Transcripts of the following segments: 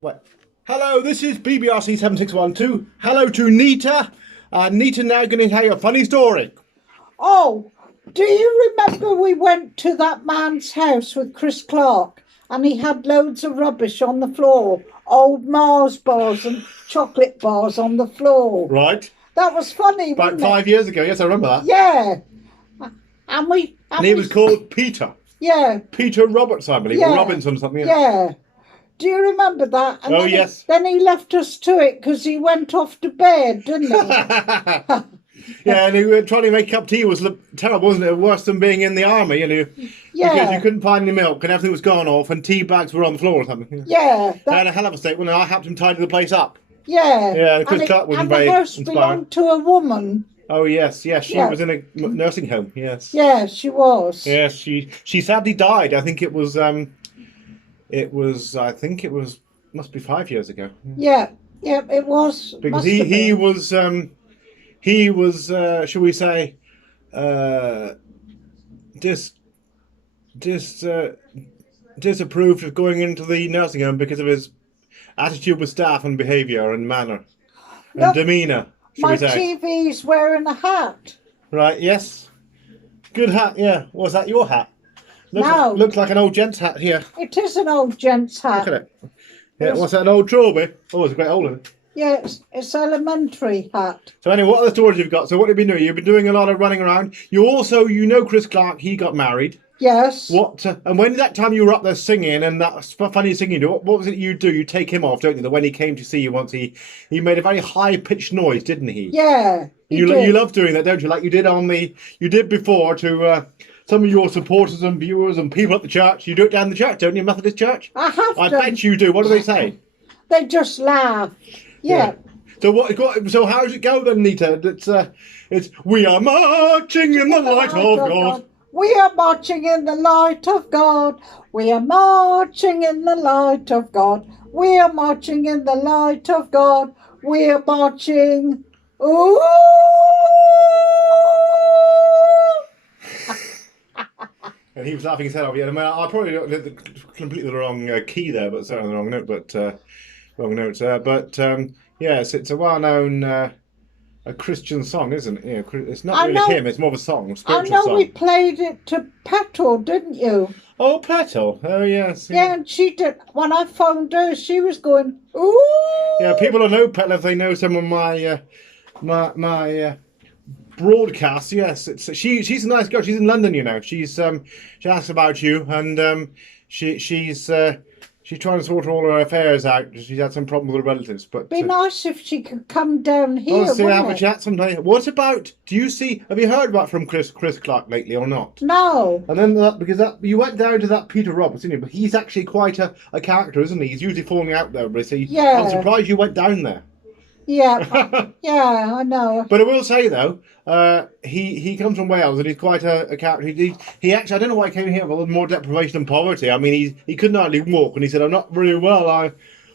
What? Hello, this is BBRC 7612. Hello to Nita. Nita now going to tell you a funny story. Oh, do you remember we went to that man's house with Chris Clark and he had loads of rubbish on the floor, old Mars bars and chocolate bars on the floor. Right. That was funny, About wasn't 5 years ago. Yes, I remember that. Yeah. And he was called Peter. Yeah. Peter Roberts, I believe. Yeah. Or Robinson or something. Yeah. Do you remember that? And yes. Then he left us to it because he went off to bed, didn't he? Yeah, and he was trying to make a cup of tea was terrible, wasn't it? Worse than being in the army, Yeah. Because you couldn't find any milk and everything was gone off and tea bags were on the floor or something. Yeah. I had a hell of a state when I helped him tidy the place up. Yeah. Yeah, Chris Clark wasn't very inspiring. And the house inspiring. belonged to a woman. Oh yes, yes, she was in a nursing home. Yes. Yeah, she was. Yes, she sadly died. I think it was must be 5 years ago. Yeah, it was. Because he was shall we say disapproved of going into the nursing home because of his attitude with staff and behaviour and manner and demeanour. My TV's wearing a hat. Right, yes. Good hat, yeah. Was that your hat? Looks like an old gent's hat here. It is an old gent's hat. Look at it. Yeah, what's that, an old trawberry? Oh, it's a great old one. Yeah, it's elementary hat. So anyway, what are the stories you've got? So what have you been doing? You've been doing a lot of running around. You also, Chris Clark, he got married. Yes. What? And when that time you were up there singing and that funny singing you do, what was it you do? You take him off, don't you? That when he came to see you once, he made a very high-pitched noise, didn't he? Yeah. You love doing that, don't you? Like you did before to some of your supporters and viewers and people at the church. You do it down the church, don't you? Methodist church. I bet you do. What do they say? They just laugh. Yeah. So how does it go then, Nita? It's we are marching in the light of God. We are marching in the light of God. We are marching in the light of God. We are marching in the light of God. We are marching. Ooh! And he was laughing his head off. Yeah, I mean, I probably got completely the wrong key there, but certainly the wrong note. Yes, it's a well-known a Christian song, isn't it? Yeah, it's not really him. It's more of a song, spiritual song. We played it to Petal, didn't you? Oh, Petal. Oh, yes. Yeah, and she did. When I phoned her, she was going, ooh. Yeah, people will know Petal if they know some of my broadcasts. Yes, she's a nice girl. She's in London, She asked about you, and she's trying to sort all her affairs out. She's had some problems with her relatives, but be nice if she could come down here. Have a chat sometime. What about? Have you heard about from Chris Clark lately or not? No. And then you went down to that Peter Roberts, didn't you? But he's actually quite a character, isn't he? He's usually falling out there, but yeah. I'm surprised you went down there. Yeah, yeah, I know. But I will say though, he comes from Wales and he's quite a character. He actually, I don't know why he came here, but with more deprivation and poverty. I mean, he couldn't hardly walk, and he said, "I'm not really well.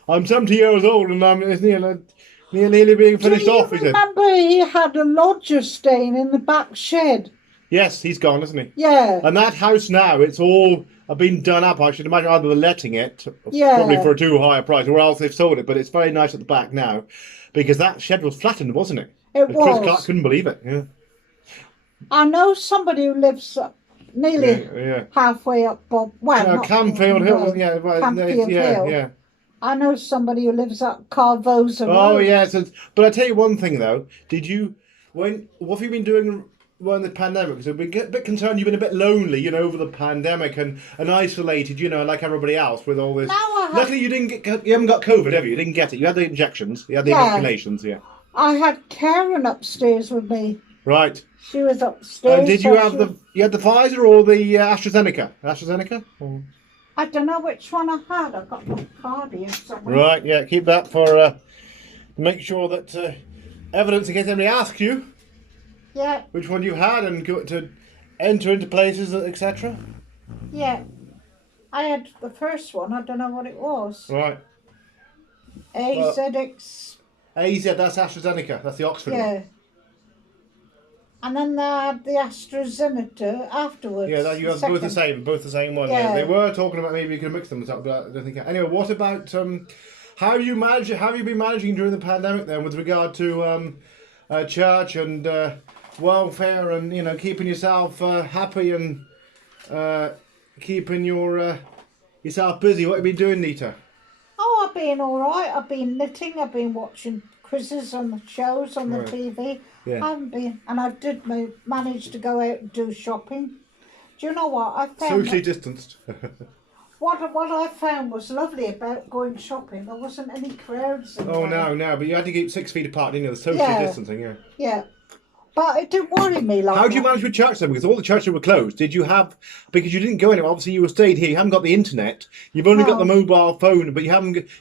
I'm 70 years old, and I'm nearly being finished off." Do you remember he had a lodger staying in the back shed? Yes, he's gone, isn't he? Yeah. And that house now, it's all been done up. I should imagine either they're letting it, probably for a too high a price, or else they've sold it. But it's very nice at the back now. Because that shed was flattened, wasn't it? It was. Chris Clark couldn't believe it. Yeah. I know somebody who lives nearly halfway up Bob. Well, Camfield Hill. Yeah, Camfield Hill. Yeah. I know somebody who lives at Carvosa Road. Oh yes, but I tell you one thing though. What have you been doing when the pandemic? Because I've been a bit concerned. You've been a bit lonely, over the pandemic and isolated, like everybody else with all this. Luckily, you haven't got COVID, have you? You didn't get it. You had the injections. You had the vaccinations. Yeah. I had Karen upstairs with me. Right. She was upstairs. And did you have you had the Pfizer or the AstraZeneca? AstraZeneca? Or? I don't know which one I had. I've got my card here somewhere. Right. Yeah. Keep that for make sure that evidence in case anybody asks you. Yeah. Which one you had and go to enter into places, etc. Yeah. I had the first one. I don't know what it was. Right. AZX. AZ, that's AstraZeneca. That's the Oxford one. And then they had the AstraZeneca afterwards. Yeah, you have both the same one. Yeah. They were talking about maybe you could mix them, but I don't think. Anyway, what about How have you managed? How have you been managing during the pandemic then, with regard to church and welfare, and keeping yourself happy and keeping yourself busy? What have you been doing, Nita? Oh, I've been all right. I've been knitting. I've been watching quizzes on the shows on the Right. TV. Yeah. I haven't been, and I did manage to go out and do shopping. Do you know what I found? Socially distanced. What I found was lovely about going shopping. There wasn't any crowds. Oh no, but you had to keep 6 feet apart, didn't you? The social Yeah. distancing, yeah. Yeah, but it didn't worry me like How do you that. manage with church then? Because all the churches were closed. Did you have, because you didn't go anywhere, obviously you stayed here, you haven't got the internet, you've only got the No. mobile phone, but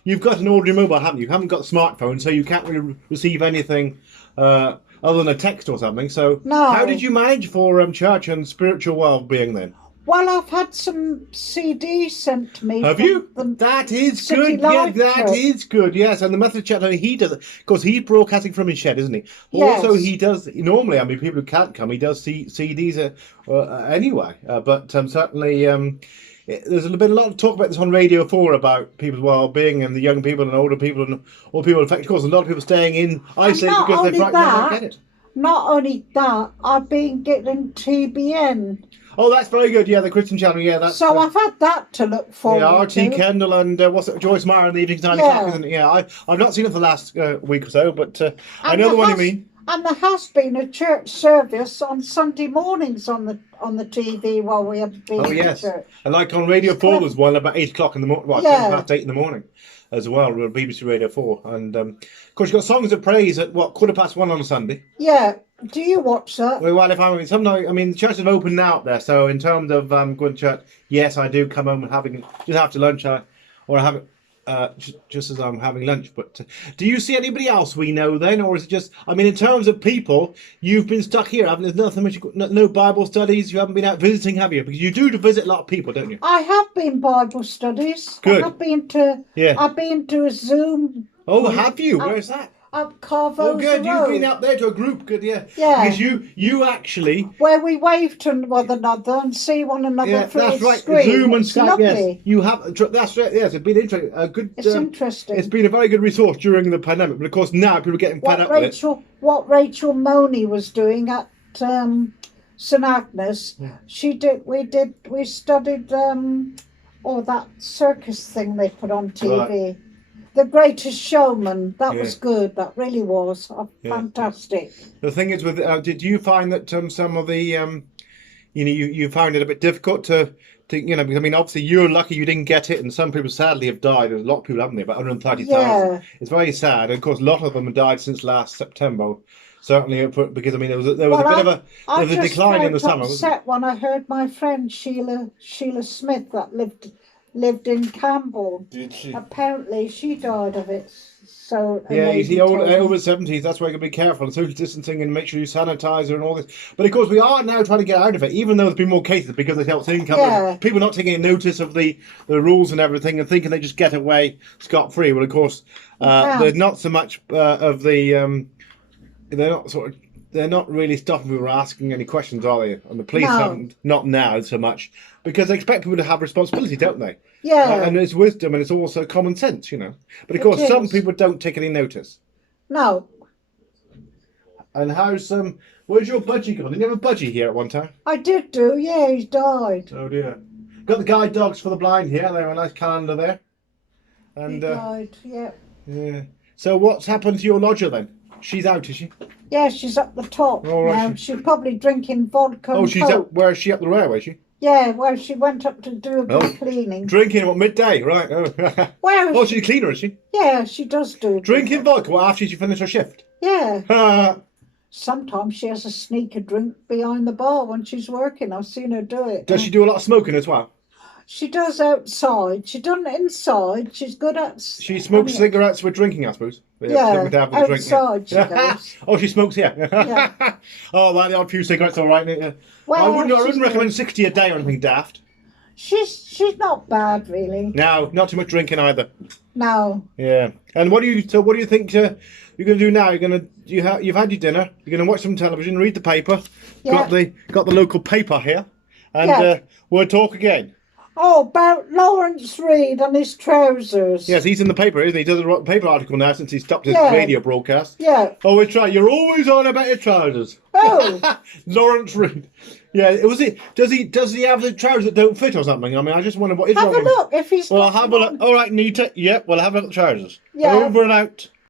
you've got an ordinary mobile, haven't you? You haven't got a smartphone, so you can't really receive anything other than a text or something. So No. how did you manage for church and spiritual well-being then? Well, I've had some CDs sent to me. Have from you? the That is City good. Yeah, Life that Church. is good. Yes, and the Methodist Church, I mean, he does it because he's broadcasting from his shed, isn't he? Yes. Also, he does normally. I mean, people who can't come, he does CDs anyway. But certainly, there's been a lot of talk about this on Radio 4 about people's well-being and the young people and older people and all people affected. Of course, a lot of people staying in isolated not because they're only frightened they might that, get it. Not only that, I've been getting TBN. Oh, that's very good. Yeah, the Christian channel. Yeah, that's. So I've had that to look forward Yeah, R.T. to. Kendall and what's it, Joyce Meyer in the Evening Tiny Yeah. Clock, isn't it? Yeah, I've not seen it for the last week or so, but I know the one you mean. And there has been a church service on Sunday mornings on the TV while we have been Oh to yes, church. and like on Radio 4 there's one about 8 o'clock in the morning, well, Yeah. 8 in the morning as well, with BBC Radio 4. And of course you've got songs of praise at 1:15 on a Sunday. Yeah. Do you watch that? Well, if I mean, sometimes, I mean, the churches have opened now up there, so in terms of going to church, yes, I do come home and just after lunch, or have it just as I'm having lunch. But do you see anybody else we know then, or is it just? I mean, in terms of people, you've been stuck here. There's nothing much. No Bible studies. You haven't been out visiting, have you? Because you do visit a lot of people, don't you? I have been Bible studies. Good. I've been to. Yeah. I've been to a Zoom. Oh, have you? Where's that? Up Carvosa Oh, good. You've Road, been up there to a group. Good, yeah. Yeah. Because you actually. where we wave to one another and see one another Yeah, through that's the right. screen. Zoom and It's Skype. lovely. Yes, you have. That's right. Yes, it's been interesting. A good. It's interesting. It's been a very good resource during the pandemic, but of course now people are getting fed up with it. What Rachel Money was doing at St Agnes, we studied that circus thing they put on TV. The Greatest Showman. That was good. That really was fantastic. The thing is, with did you find that some of the you found it a bit difficult to because I mean obviously you're lucky you didn't get it, and some people sadly have died. There's a lot of people, haven't they? About 130,000. Yeah. It's very sad, and of course a lot of them have died since last September. Certainly, because I mean there was a bit of a decline in the summer. I was upset when I heard my friend Sheila Smith that lived in Campbell. Did she? Apparently, she died of it. So Yeah, you see, told me. over 70s, that's why you got to be careful and social distancing and make sure you sanitize her and all this. But of course, we are now trying to get out of it, even though there's been more cases because they helped income. Yeah. People not taking notice of the rules and everything and thinking they just get away scot free. Well, of course, there's not so much of the. They're not really stopping people asking any questions, are they? And the police haven't, not now so much, because they expect people to have responsibility, don't they? Yeah. And it's wisdom and it's also common sense, But of course, some people don't take any notice. No. And how's where's your budgie gone? Didn't you have a budgie here at one time? I did do, yeah, he's died. Oh dear. Got the guide dogs for the blind here. They're a nice calendar there. And He died, yeah. yeah. So what's happened to your lodger then? She's out, is she? Yeah, she's up the top Oh, right, now. She's probably drinking vodka Oh, and she's Coke. up. Where is she up the railway? Is she Yeah, well, she went up to do a bit Oh. of cleaning. drinking at midday? Right. Oh, Where oh is she's a cleaner, is she? Yeah, she does do. Drinking vodka after she finished her shift. Yeah. Sometimes she has a sneaker drink behind the bar when she's working. I've seen her do it. Does she do a lot of smoking as well? She does outside. She doesn't inside. She's good at. She smokes cigarettes with drinking, I suppose. Yeah, with a drink, outside she goes. Oh, she smokes here. Yeah. Oh, well, the odd few cigarettes, all right. Yeah. Well, I wouldn't she's recommend 60 a day or anything daft. She's not bad, really. No, not too much drinking either. No. Yeah. And what do you think you're going to do now? You've had your dinner. You're going to watch some television, read the paper. Yeah. Got the local paper here, and we'll talk again. Oh, about Lawrence Reed and his trousers. Yes, he's in the paper, isn't he? He does a paper article now since he stopped his Yeah. radio broadcast. Yeah. Oh, it's right. You're always on about your trousers. Oh. Lawrence Reed. Yeah, was it? Does he have the trousers that don't fit or something? I mean, I just wonder what is Have wrong a with him. look if he's Well, I'll got have a them look. on. All right, Nita. Yep, we'll have a look at the trousers. Yeah. Over and out.